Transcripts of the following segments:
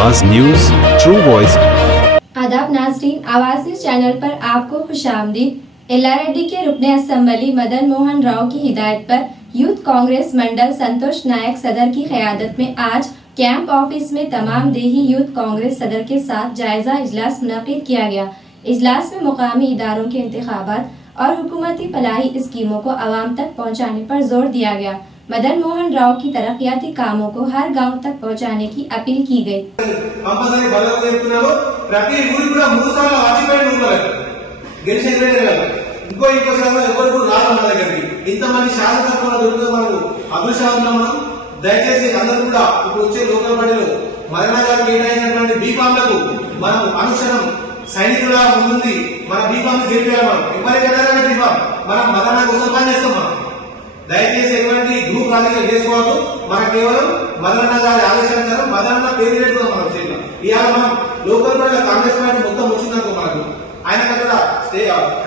आवाज news, true voice. आदाब नाज़रीन, आवाज न्यूज चैनल पर आपको खुशामदीद। एल्लारेड्डी के रुकने असेंबली मदन मोहन राव की हिदायत पर यूथ कांग्रेस मंडल संतोष नायक सदर की क़यादत में आज कैंप ऑफिस में तमाम देही यूथ कांग्रेस सदर के साथ जायजा इजलास मुनक़िद किया गया। इजलास में मुकामी इदारों के इंतखाबात और हुकूमती फलाही स्कीमों को आवाम तक पहुँचाने पर जोर दिया गया। मदन मोहन राव की तरक्याती कामों को हर गांव तक पहुंचाने की अपील की गई। దయచేసి అందరూ కూడా ఇప్పుడు వచ్చే లోకల్ బడిలో మదన గారు కేటాయించినటువంటి బీఫామ్లకు మనం అనుక్షణం సైనికులా ముందుంది మన బీఫామ్ గెలిపేయాలి. మనం ఎవరికైనా బీఫామ్ మనం మదన కోసం పనిచేస్తాం. మనం దయచేసి ఎటువంటి గ్రూప్ రాజకీయాలు చేసుకోవద్దు. మన కేవలం మదన గారి ఆదేశానుసారం మదన పేరు పెట్టుకుందాం. మనం చేయాలి. ఇవాళ మనం లోకల్ బడిలో కాంగ్రెస్ పార్టీ మొత్తం వచ్చిందనుకో మనకు ఆయన అక్కడ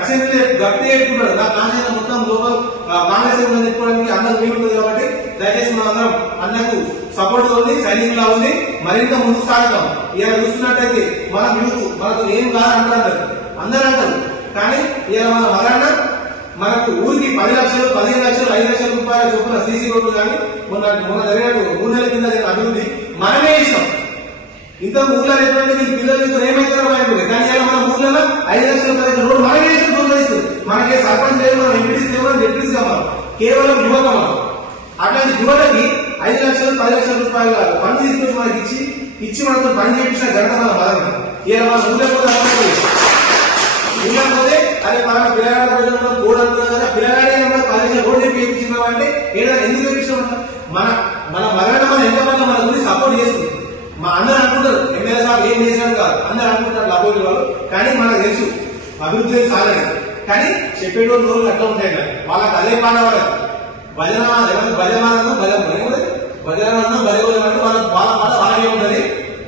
అసెంబ్లీ గట్టి పెట్టుకున్నాడు. నా కాంగ్రెస్ మొత్తం లోకల్ కాంగ్రెస్ పెట్టుకోవడానికి అందరూ వీలుంటుంది. కాబట్టి దయచేసి మనం అందరం అన్నకు సపోర్ట్ ఉంది, సైనికులా ఉంది, మరింత ముందుకు సాగుతాం. ఇలా చూస్తున్నట్టయితే మన యూత్ మనకు ఏం కాదంటారు అందరూ అంటారు. కానీ ఇలా మన మదన మనకు ఊరికి 10 లక్షలు 15 లక్షలు 5 లక్షల రూపాయల చొప్పున సీసీ రోడ్లు కానీ మొన్న జరిగినట్టు 3 నెలల కింద అభివృద్ధి మనమే ఇస్తాం. ఇంత ఊళ్ళో ఎటువంటి మీ పిల్లలు ఏమైతారో భయపడి కానీ ఇలా మన ఊళ్ళలో 5 లక్షల 10 లక్షల రోడ్డు మనమే ఇస్తాం. ప్రోత్సహిస్తుంది. మనకి సర్పంచ్ లేదు, మనం ఎంపీటీసీ లేదు, మనం డిప్యూటీసీ కావాలి. కేవలం యువత మనం అట్లాంటి యువతకి 5 లక్షలు 10 లక్షల రూపాయల పని తీసుకొచ్చి మనకి ఇచ్చి మనతో పని చేయించిన ఘనత మన బలం. ఇలా మన ఊళ్ళో పోతే అదే మన పిల్లగాడు కూడా పిల్లగాడే 10 లక్షల రోడ్డు చేయించినాం అంటే ఏదైనా ఎందుకు చేయించాం? మన మన మరణ మన ఎంతమంది మన గురించి సపోర్ట్ చేస్తుంది. మా అందరూ అనుకుంటారు ఎమ్మెల్యే సాబ్ ఏం చేసినారు కాదు, అందరూ అనుకుంటారు అపోజి వాళ్ళు. కానీ మనకు తెలుసు అభివృద్ధి సాగలేదు. కానీ చెప్పేటోళ్ళు రోజులు అట్లా ఉంటాయి కదా, వాళ్ళకి అదే పాట వాళ్ళకి భజనమానం బలే వాళ్ళ పాట అలాగే ఉంటది.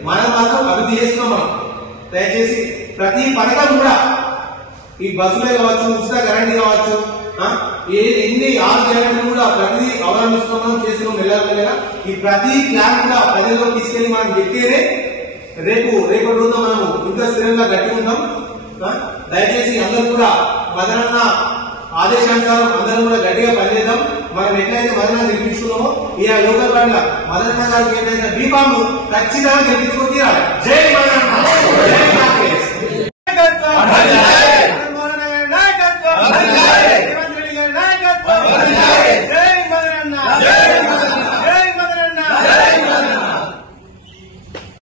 మనం మాత్రం అభివృద్ధి చేస్తున్నాం. మనం దయచేసి ప్రతి పథకం కూడా ఈ బస్సులే కావచ్చు, ఉచిత కరెంట్ కావచ్చు, ఎన్ని 6 గ్యారెంటీలు కూడా ప్రతి అవలంబిస్తున్నాం, చేస్తున్నాం. వెళ్ళాలి ఈ ప్రతి ప్లాన్ కూడా ప్రజల్లో తీసుకెళ్లి మనం పెట్టేనే రేపటి రోజున మనం ఇంకా స్థిరంగా గట్టుకుంటాం. దయచేసి అందరూ కూడా మదనన్న ఆదేశానుసారం అందరం కూడా గట్టిగా పనిచేద్దాం. మనం ఎట్లయితే మదన గెలిపించుకున్నామో ఈ లోకల్ బండ్ల మదనన్న గారికి ఏదైనా బీఫామ్ ఖచ్చితంగా గెలిపించుకొని తీరాలి. జై మదన.